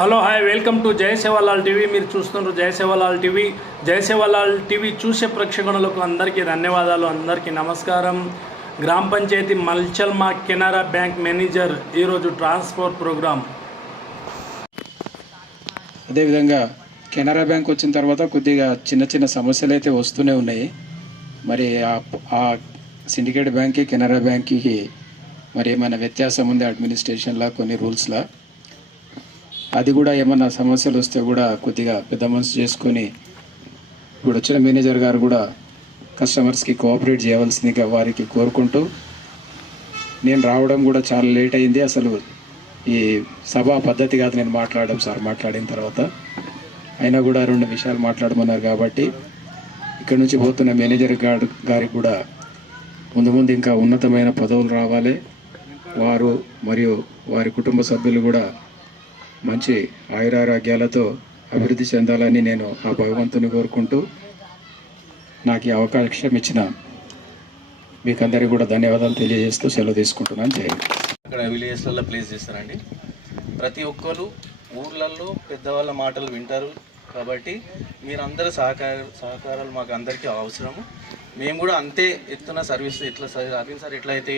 Hello hi welcome to జై Sevalal TV. మీరు చూస్తున్నారు జై సేవాలాల్ టీవీ. జై సేవాలాల్ టీవీ చూసే ప్రేక్షకులకు అందరికీ ధన్యవాదాలు, అందరికీ నమస్కారం. గ్రామ పంచాయతీ మల్చల్మా కెనరా బ్యాంక్ మేనేజర్ ఈరోజు ట్రాన్స్ఫర్ ప్రోగ్రామ్. అదేవిధంగా కెనరా బ్యాంక్ వచ్చిన తర్వాత కొద్దిగా చిన్న చిన్న సమస్యలు అయితే వస్తూనే ఉన్నాయి. మరి ఆ సిండికేట్ బ్యాంక్కి కెనరా బ్యాంక్కి మరి ఏమైనా వ్యత్యాసం ఉంది అడ్మినిస్ట్రేషన్లో, కొన్ని రూల్స్లో? అది కూడా ఏమన్నా సమస్యలు వస్తే కూడా కొద్దిగా పెద్ద మనసు చేసుకొని ఇప్పుడు వచ్చిన మేనేజర్ గారు కూడా కస్టమర్స్కి కోఆపరేట్ చేయవలసిందిగా వారికి కోరుకుంటూ, నేను రావడం కూడా చాలా లేట్ అయింది. అసలు ఈ సభా పద్ధతి కాదు నేను మాట్లాడడం, సార్ మాట్లాడిన తర్వాత అయినా కూడా 2 విషయాలు మాట్లాడమన్నారు. కాబట్టి ఇక్కడ నుంచి పోతున్న మేనేజర్ గారికి కూడా ముందు ఇంకా ఉన్నతమైన పదవులు రావాలి, వారు మరియు వారి కుటుంబ సభ్యులు కూడా మంచి ఆయురారోగ్యాలతో అభివృద్ధి చెందాలని నేను ఆ భగవంతుని కోరుకుంటూ, నాకు ఈ అవకాశం ఇచ్చిన మీకందరికీ కూడా ధన్యవాదాలు తెలియజేస్తూ సెలవు తీసుకుంటున్నాను. జై హింద్. అక్కడ విలేజెస్లలో ప్లేస్ చేస్తారండి. ప్రతి ఒక్కరు ఊర్లలో పెద్దవాళ్ళ మాటలు వింటారు. కాబట్టి మీరందరూ సహకారాలు మాకు అందరికీ అవసరము. మేము కూడా అంతే ఎత్తున సర్వీస్ అరవింద్ సార్ ఎట్లయితే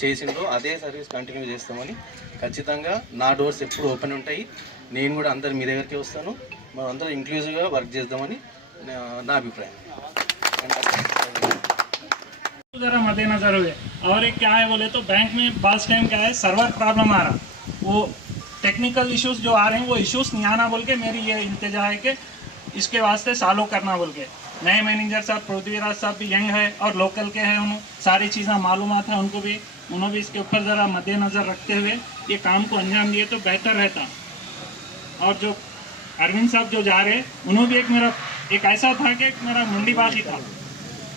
చేసిందో అదే సర్వీస్ కంటిన్యూ చేస్తామని ఖచ్చితంగా నా డోర్స్ ఎప్పుడు ఓపెన్ ఉంటాయి. నేను కూడా అందరు మీ దగ్గరికి వస్తాను. మనం అందరం ఇంక్లూజివ్గా వర్క్ చేద్దామని నా అభిప్రాయం. ज़रा मद्देनजर हुए। और एक क्या है बोले तो बैंक में बास टाइम क्या है, सर्वर प्रॉब्लम आ रहा, वो टेक्निकल इश्यूज जो आ रहे हैं वो इश्यूज नहीं आना बोल के मेरी ये इल्तिजा है कि इसके वास्ते सालों करना बोल के। नए मैनेजर साहब पृथ्वीराज साहब भी यंग है और लोकल के हैं, उन्होंने सारी चीज़ें मालूमात हैं उनको भी, उन्होंने भी इसके ऊपर ज़रा मद्देनज़र रखते हुए ये काम को अंजाम दिए तो बेहतर रहता। और जो अरविंद साहब जो जा रहे उन्होंने भी एक ऐसा था कि मेरा मंडी बाकी था,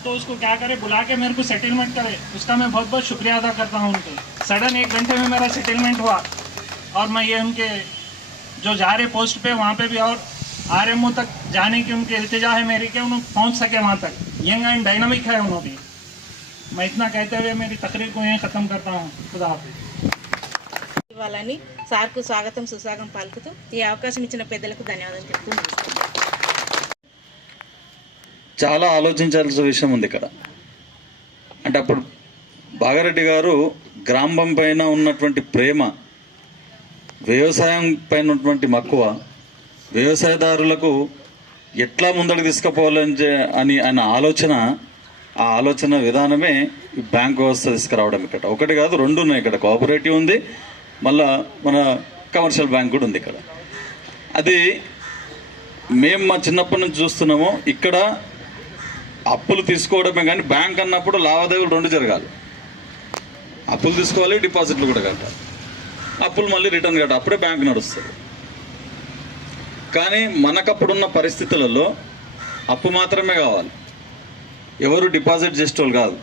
तो उसको क्या करे बुला के मेरे को सेटलमेंट करे, उसका मैं बहुत बहुत शुक्रिया अदा करता हूँ उनको। सडन 1 घंटे में मेरा सेटलमेंट हुआ और मैं ये उनके जो जा रहे पोस्ट पे वहाँ पे भी और RMO तक जाने की उनकी इल्तिजा है मेरी कि उन्होंने पहुँच सके वहाँ तक। यंग एंड डायनामिक है उन्होंने भी। मैं इतना कहते हुए मेरी तकरीर को यहीं ख़त्म करता हूँ. खुदा हाफिज़. ఇవ్వాలని సార్కు స్వాగతం సుస్వాగతం పలుకుతూ ఈ అవకాశం ఇచ్చిన పెద్దలకు ధన్యవాదాలు చెప్తూ చాలా ఆలోచించాల్సిన విషయం ఉంది ఇక్కడ. అంటే అప్పుడు బాగారెడ్డి గారు గ్రామం పైన ఉన్నటువంటి ప్రేమ, వ్యవసాయం పైన ఉన్నటువంటి మక్కువ, వ్యవసాయదారులకు ఎట్లా ముందడుగు తీసుకుపోవాలని అని ఆయన ఆ ఆలోచన విధానమే ఈ బ్యాంక్ వ్యవస్థ తీసుకురావడం. ఇక్కడ ఒకటి కాదు 2 ఉన్నాయి. ఇక్కడ కోఆపరేటివ్ ఉంది, మళ్ళా మన కమర్షియల్ బ్యాంక్ కూడా ఉంది ఇక్కడ. అది మేము మా చిన్నప్పటి నుంచి చూస్తున్నాము. ఇక్కడ అప్పులు తీసుకోవడమే కానీ బ్యాంక్ అన్నప్పుడు లావాదేవీలు 2 జరగాలి. అప్పులు తీసుకోవాలి, డిపాజిట్లు కూడా కట్టాలి. అప్పులు మళ్ళీ రిటర్న్ కట్టాలి, అప్పుడే బ్యాంక్ నడుస్తుంది. కానీ మనకప్పుడున్న పరిస్థితులలో అప్పు మాత్రమే కావాలి, ఎవరు డిపాజిట్ చేసేవాళ్ళు కాదు.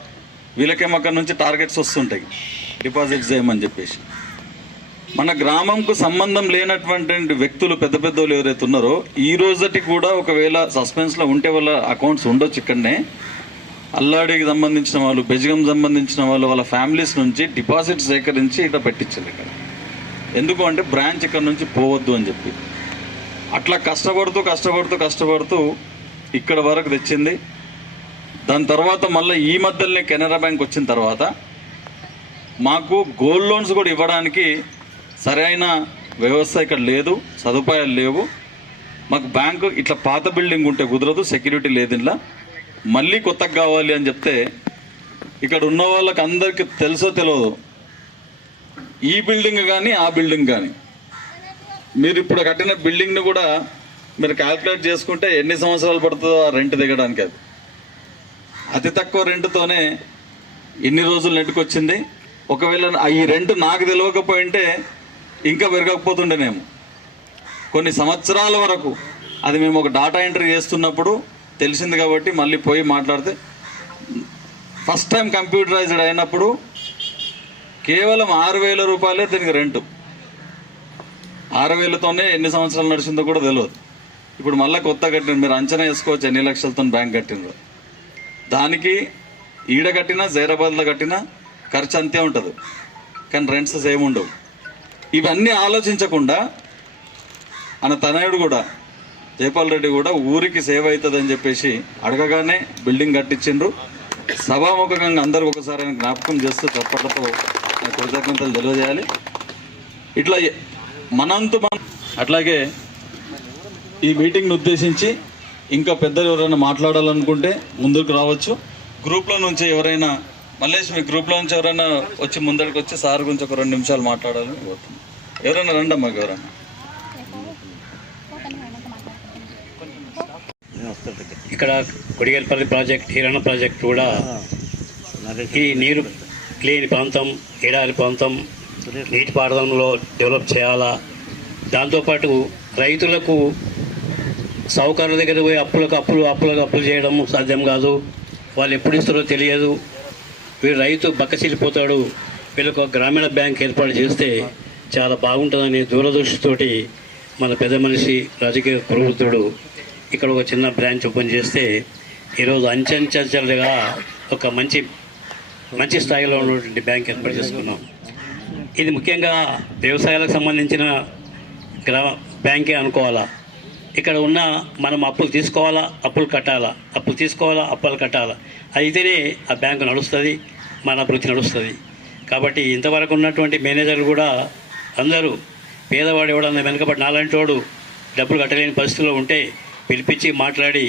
వీళ్ళకేమో అక్కడ నుంచి టార్గెట్స్ వస్తుంటాయి డిపాజిట్ చేయమని చెప్పేసి. మన గ్రామంకు సంబంధం లేనటువంటి వ్యక్తులు పెద్ద పెద్దోళ్ళు ఎవరైతే ఉన్నారో ఈ రోజుకి కూడా ఒకవేళ సస్పెన్స్లో ఉంటే వాళ్ళ అకౌంట్స్ ఉండొచ్చు. ఇక్కడనే అల్లాడికి సంబంధించిన వాళ్ళు, బెజగం సంబంధించిన వాళ్ళు, వాళ్ళ ఫ్యామిలీస్ నుంచి డిపాజిట్ సేకరించి ఇక్కడ పెట్టించారు. ఇక్కడ ఎందుకు అంటే బ్రాంచ్ ఇక్కడ నుంచి పోవద్దు అని చెప్పి అట్లా కష్టపడుతూ ఇక్కడ వరకు తెచ్చింది. దాని తర్వాత మళ్ళీ ఈ మధ్యలోనే కెనరా బ్యాంక్ వచ్చిన తర్వాత మాకు గోల్డ్ లోన్స్ కూడా ఇవ్వడానికి సరైన వ్యవస్థ ఇక్కడ లేదు, సదుపాయాలు లేవు. మాకు బ్యాంకు ఇట్లా పాత బిల్డింగ్ ఉంటే కుదరదు, సెక్యూరిటీ లేదు. ఇలా మళ్ళీ కొత్తగా కావాలి అని చెప్తే ఇక్కడ ఉన్న వాళ్ళకి అందరికీ తెలుసో తెలియదు, ఈ బిల్డింగ్ కానీ ఆ బిల్డింగ్ కానీ మీరు ఇప్పుడు కట్టిన బిల్డింగ్ని కూడా మీరు క్యాల్కులేట్ చేసుకుంటే ఎన్ని సంవత్సరాలు పడుతుందో ఆ రెంట్ దిగడానికి. అది అతి తక్కువ రెంట్తోనే ఎన్ని రోజులు నెట్టుకొచ్చింది. ఒకవేళ ఈ రెంట్ నాకు తెలియకపోయింటే ఇంకా పెరగకపోతుండేనేమో కొన్ని సంవత్సరాల వరకు. అది మేము ఒక డాటా ఎంట్రీ చేస్తున్నప్పుడు తెలిసింది కాబట్టి మళ్ళీ పోయి మాట్లాడితే ఫస్ట్ టైం కంప్యూటరైజ్డ్ అయినప్పుడు కేవలం 6,000 రూపాయలే దీనికి రెంటు. 6,000తోనే ఎన్ని సంవత్సరాలు నడిచిందో కూడా తెలియదు. ఇప్పుడు మళ్ళీ కొత్త కట్టిన మీరు అంచనా వేసుకోవచ్చు ఎన్ని లక్షలతో బ్యాంక్ కట్టినదో. దానికి ఈడ కట్టినా జైరాబాద్లో కట్టినా ఖర్చు అంతే ఉంటుంది, కానీ రెంట్స్ సేమ్ ఉండవు. ఇవన్నీ ఆలోచించకుండా ఆయన తనయుడు కూడా జైపాల్ రెడ్డి కూడా ఊరికి సేవ అవుతుందని చెప్పేసి అడగగానే బిల్డింగ్ కట్టించిండ్రు. సభాముఖంగా అందరూ ఒకసారి ఆయన జ్ఞాపకం చేస్తూ చప్పట్లతో కృతజ్ఞతలు తెలియజేయాలి. ఇట్లా మనంతు అట్లాగే ఈ మీటింగ్ను ఉద్దేశించి ఇంకా పెద్దలు ఎవరైనా మాట్లాడాలనుకుంటే ముందుకు రావచ్చు. గ్రూప్లో నుంచి ఎవరైనా మల్లేష్ మీ గ్రూప్లో నుంచి ఎవరైనా వచ్చి ముందరికి వచ్చి సార్ గురించి ఒక 2 నిమిషాలు మాట్లాడాలని కోరుతున్నాను. ఎవరైనా రండి అమ్మా. ఎవరైనా ఇక్కడ కొడిగేపల్లి ప్రాజెక్ట్, హీరణ ప్రాజెక్ట్ కూడా ఈ నీరు లేని ప్రాంతం, ఎడారి ప్రాంతం నీటిపారుదలలో డెవలప్ చేయాలా. దాంతోపాటు రైతులకు సౌకర్యాల దగ్గర పోయి అప్పులు చేయడం సాధ్యం కాదు. వాళ్ళు ఎప్పుడు ఇస్తారో తెలియదు. వీరు రైతు బక్కచిల్లిపోతాడు. వీళ్ళకు గ్రామీణ బ్యాంక్ ఏర్పాటు చేస్తే చాలా బాగుంటుందనే దూరదృష్టితోటి మన పెద్ద మనిషి రాజకీయ ప్రవృత్తుడు ఇక్కడ ఒక చిన్న బ్రాంచ్ ఓపెన్ చేస్తే ఈరోజు అంచెంచెలుగా ఒక మంచి స్థాయిలో ఉన్నటువంటి బ్యాంక్ ఏర్పాటు చేసుకున్నాం. ఇది ముఖ్యంగా వ్యవసాయాలకు సంబంధించిన బ్యాంకే అనుకోవాలా. ఇక్కడ ఉన్న మనం అప్పులు తీసుకోవాలా, అప్పులు కట్టాలా. అయితేనే ఆ బ్యాంకు నడుస్తుంది, మన అభివృద్ధి నడుస్తుంది. కాబట్టి ఇంతవరకు ఉన్నటువంటి మేనేజర్లు కూడా అందరూ పేదవాడు ఎవడన్నా వెనకబడి నాలాంటి వాడు డబ్బులు కట్టలేని పరిస్థితిలో ఉంటే పిలిపించి మాట్లాడి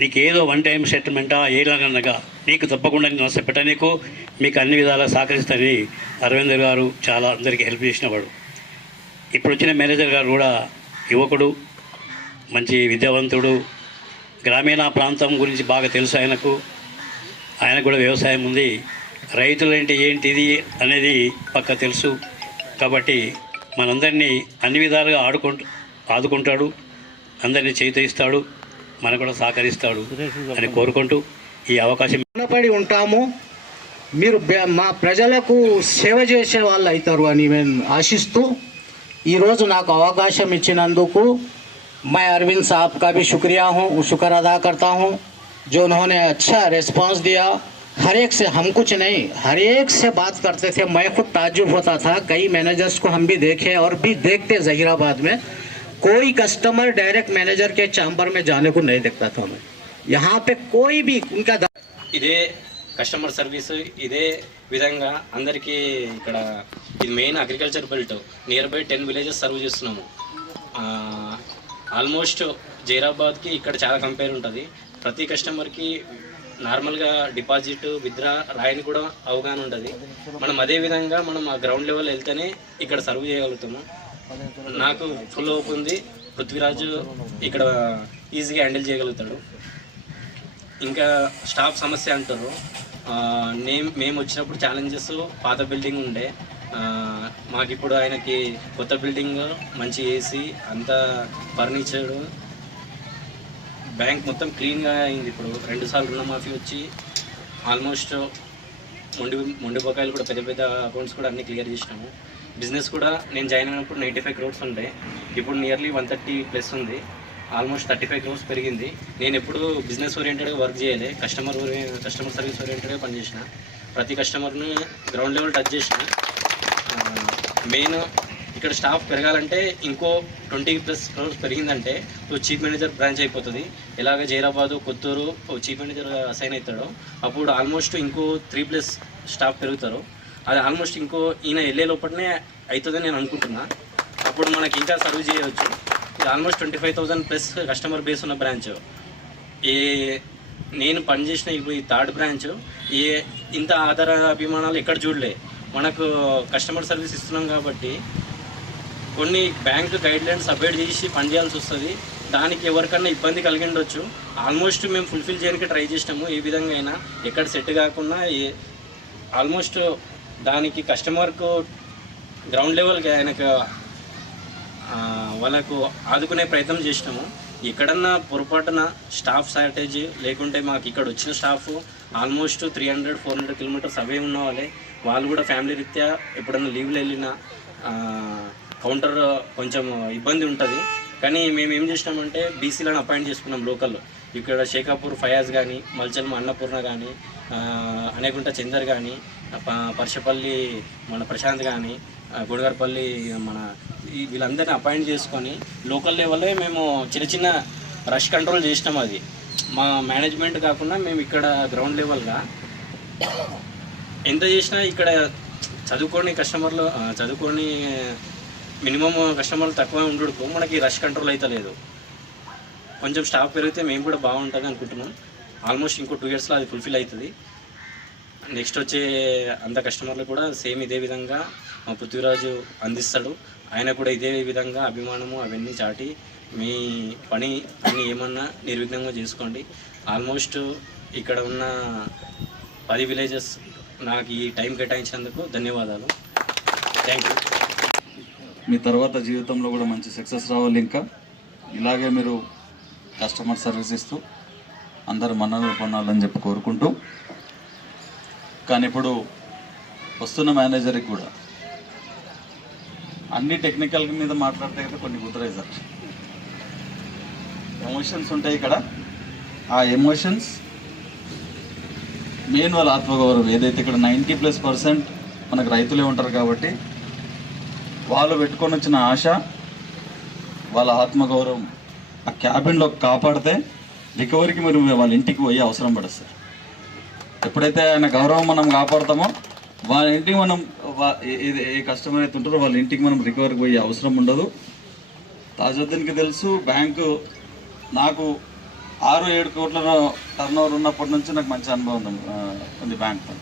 నీకు ఏదో 1 టైం సెటిల్మెంటా ఏలాగనగా నీకు తప్పకుండా నేను నష్టపెట్టనీకు మీకు అన్ని విధాలా సహకరిస్తానని అరవింద్ గారు చాలా అందరికీ హెల్ప్ చేసినవాడు. ఇప్పుడు వచ్చిన మేనేజర్ గారు కూడా యువకుడు, మంచి విద్యావంతుడు, గ్రామీణ ప్రాంతం గురించి బాగా తెలుసు ఆయనకు కూడా వ్యవసాయం ఉంది. రైతులంటే ఏంటిది అనేది పక్క తెలుసు. కాబట్టి మనందరినీ అన్ని విధాలుగా ఆదుకుంటాడు, అందరినీ చేయిస్తాడు, మనకు కూడా సహకరిస్తాడు అని కోరుకుంటూ ఈ అవకాశం రుణపడి ఉంటాము. మీరు మా ప్రజలకు సేవ చేసే వాళ్ళు అవుతారు అని నేను ఆశిస్తూ ఈరోజు నాకు అవకాశం ఇచ్చినందుకు मैं अरविंद साहब का भी शुक्र अदा करता हूँ जो उन्होंने अच्छा रिस्पांस दिया. हर एक से हम कुछ नहीं, हर एक से बात करते थे. मैं खुद ताज्जुब होता था. कई मैनेजर्स को हम भी देखे और भी देखते ज़हीराबाद में. कोई कस्टमर डायरेक्ट मैनेजर के चैम्बर में जाने को नहीं देखता था. मैं यहाँ पे कोई भी उनका ఇదే కస్టమర్ సర్వీస్ ఇదే విధంగా అందరికీ ఇక్కడ ఇది main agriculture belt near by 10 villages serve చేస్తున్నాము. ఆల్మోస్ట్ జైరాబాద్కి ఇక్కడ చాలా కంపేర్ ఉంటుంది. ప్రతి కస్టమర్కి నార్మల్గా డిపాజిట్ విత్డ్రా రాయని కూడా అవగాహన ఉంటుంది. మనం అదే విధంగా మనం ఆ గ్రౌండ్ లెవెల్ వెళ్తేనే ఇక్కడ సర్వ్ చేయగలుగుతాము. నాకు ఫుల్ హోప్ ఉంది, పృథ్వీరాజు ఇక్కడ ఈజీగా హ్యాండిల్ చేయగలుగుతాడు. ఇంకా స్టాఫ్ సమస్య అంటారు. మేము వచ్చినప్పుడు ఛాలెంజెస్ పాత బిల్డింగ్ ఉండే, మాకు ఇప్పుడు ఆయనకి కొత్త బిల్డింగ్, మంచి ఏసీ, అంతా ఫర్నిచర్, బ్యాంక్ మొత్తం క్లీన్గా అయింది. ఇప్పుడు 2 సార్లు రుణమాఫీ వచ్చి ఆల్మోస్ట్ మొండి బకాయిలు కూడా పెద్ద అకౌంట్స్ కూడా అన్నీ క్లియర్ చేసినాము. బిజినెస్ కూడా నేను జాయిన్ అయినప్పుడు 95 crores ఉండే, ఇప్పుడు నియర్లీ 130+ ఉంది. ఆల్మోస్ట్ 35 crores పెరిగింది. నేను ఎప్పుడు బిజినెస్ ఓరియంటెడ్గా వర్క్ చేయలే, కస్టమర్ సర్వీస్ ఓరియంటెడ్గా పనిచేసిన. ప్రతి కస్టమర్ని గ్రౌండ్ లెవెల్ టచ్ చేసిన. మెయిన్ ఇక్కడ స్టాఫ్ పెరగాలంటే ఇంకో 20+ crores పెరిగిందంటే చీఫ్ మేనేజర్ బ్రాంచ్ అయిపోతుంది. ఎలాగ Zaheerabad, Kotturu chief manager assign అవుతాడో అప్పుడు ఆల్మోస్ట్ ఇంకో 3+ స్టాఫ్ పెరుగుతారు. అది ఆల్మోస్ట్ ఇంకో ఈయన వెళ్ళే లోపలనే అవుతుందని నేను అనుకుంటున్నా. అప్పుడు మనకి ఇంకా సర్వ్ చేయవచ్చు. ఇది ఆల్మోస్ట్ 25,000+ కస్టమర్ బేస్ ఉన్న బ్రాంచ్. నేను పనిచేసిన ఇప్పుడు ఈ 3rd బ్రాంచ్ ఇంత ఆధార అభిమానాలు ఎక్కడ చూడలే. మనకు కస్టమర్ సర్వీస్ ఇస్తున్నాం కాబట్టి కొన్ని బ్యాంక్ గైడ్లైన్స్ అప్డేట్ చేసి పనిచేయాల్సి వస్తుంది. దానికి ఎవరికన్నా ఇబ్బంది కలిగి ఉండొచ్చు. ఆల్మోస్ట్ మేము ఫుల్ఫిల్ చేయడానికి ట్రై చేసినాము. ఏ విధంగా అయినా ఎక్కడ సెట్ కాకుండా ఆల్మోస్ట్ దానికి కస్టమర్కు గ్రౌండ్ లెవెల్కి ఆయనకు వాళ్ళకు ఆదుకునే ప్రయత్నం చేసినాము. ఎక్కడన్నా పొరపాటున స్టాఫ్ షార్టేజ్ లేకుంటే మాకు ఇక్కడ వచ్చిన స్టాఫ్ ఆల్మోస్ట్ 300-400 కిలోమీటర్స్ అవే ఉన్న వాళ్ళు కూడా ఫ్యామిలీ రీత్యా ఎప్పుడన్నా లీవ్లు వెళ్ళినా కౌంటర్ కొంచెం ఇబ్బంది ఉంటుంది. కానీ మేము ఏం చేసినామంటే బీసీలను అపాయింట్ చేసుకున్నాం లోకల్లో. ఇక్కడ షేకాపూర్ ఫయాజ్ కానీ, మల్చల్మ అన్నపూర్ణ కానీ, అనేకుంట చందర్ కానీ, పర్షపల్లి మన ప్రశాంత్ కానీ, గుడిగారపల్లి మన వీళ్ళందరినీ అపాయింట్ చేసుకొని లోకల్ లెవెల్లో మేము చిన్న చిన్న రష్ కంట్రోల్ చేసినాం. అది మా మేనేజ్మెంట్ కాకుండా మేము ఇక్కడ గ్రౌండ్ లెవెల్గా ఎంత చేసినా ఇక్కడ చదువుకొని మినిమం కస్టమర్లు తక్కువ ఉండడుకో మనకి రష్ కంట్రోల్ అయితే లేదు. కొంచెం స్టాఫ్ పెరిగితే మేము కూడా బాగుంటుంది అనుకుంటున్నాం. ఆల్మోస్ట్ ఇంకో 2 yearsలో అది ఫుల్ఫిల్ అవుతుంది. నెక్స్ట్ వచ్చే అంత కస్టమర్లు కూడా సేమ్ ఇదే విధంగా మా పృథ్వీరాజు అందిస్తాడు. ఆయన కూడా ఇదే విధంగా అభిమానము అవన్నీ చాటి మీ పని అన్నీ ఏమన్నా నిర్విఘ్నంగా చేసుకోండి. ఆల్మోస్ట్ ఇక్కడ ఉన్న 10 villages నాకు ఈ టైం కేటాయించినందుకు ధన్యవాదాలు. Thank you. మీ తర్వాత జీవితంలో కూడా మంచి సక్సెస్ రావాలి. ఇంకా ఇలాగే మీరు కస్టమర్ సర్వీస్ ఇస్తూ అందరు మన్ననలు పొందాలని చెప్పి కోరుకుంటూ, కానీ ఇప్పుడు వస్తున్న మేనేజర్కి కూడా అన్ని టెక్నికల్ మీద మాట్లాడితే కదా కొన్ని కుదరదు సార్. ఎమోషన్స్ ఉంటాయి ఇక్కడ. ఆ ఎమోషన్స్ మెయిన్ వాళ్ళ ఆత్మగౌరవం ఏదైతే ఇక్కడ 90+% మనకు రైతులే ఉంటారు కాబట్టి వాళ్ళు పెట్టుకొని వచ్చిన ఆశ, వాళ్ళ ఆత్మగౌరవం ఆ క్యాబిన్లో కాపాడితే రికవరీకి మీరు వాళ్ళ ఇంటికి పోయే అవసరం పడదు సార్. ఎప్పుడైతే ఆయన గౌరవం మనం కాపాడుతామో వాళ్ళ ఇంటికి మనం ఏ కస్టమర్ అయితే ఉంటారో వాళ్ళ ఇంటికి మనం రికవరీకి పోయే అవసరం ఉండదు. తాజుద్దీన్కి తెలుసు, బ్యాంకు నాకు 6-7 కోట్ల టర్న్ ఓవర్ ఉన్నప్పటి నుంచి నాకు మంచి అనుభవం ఉంది బ్యాంక్తో.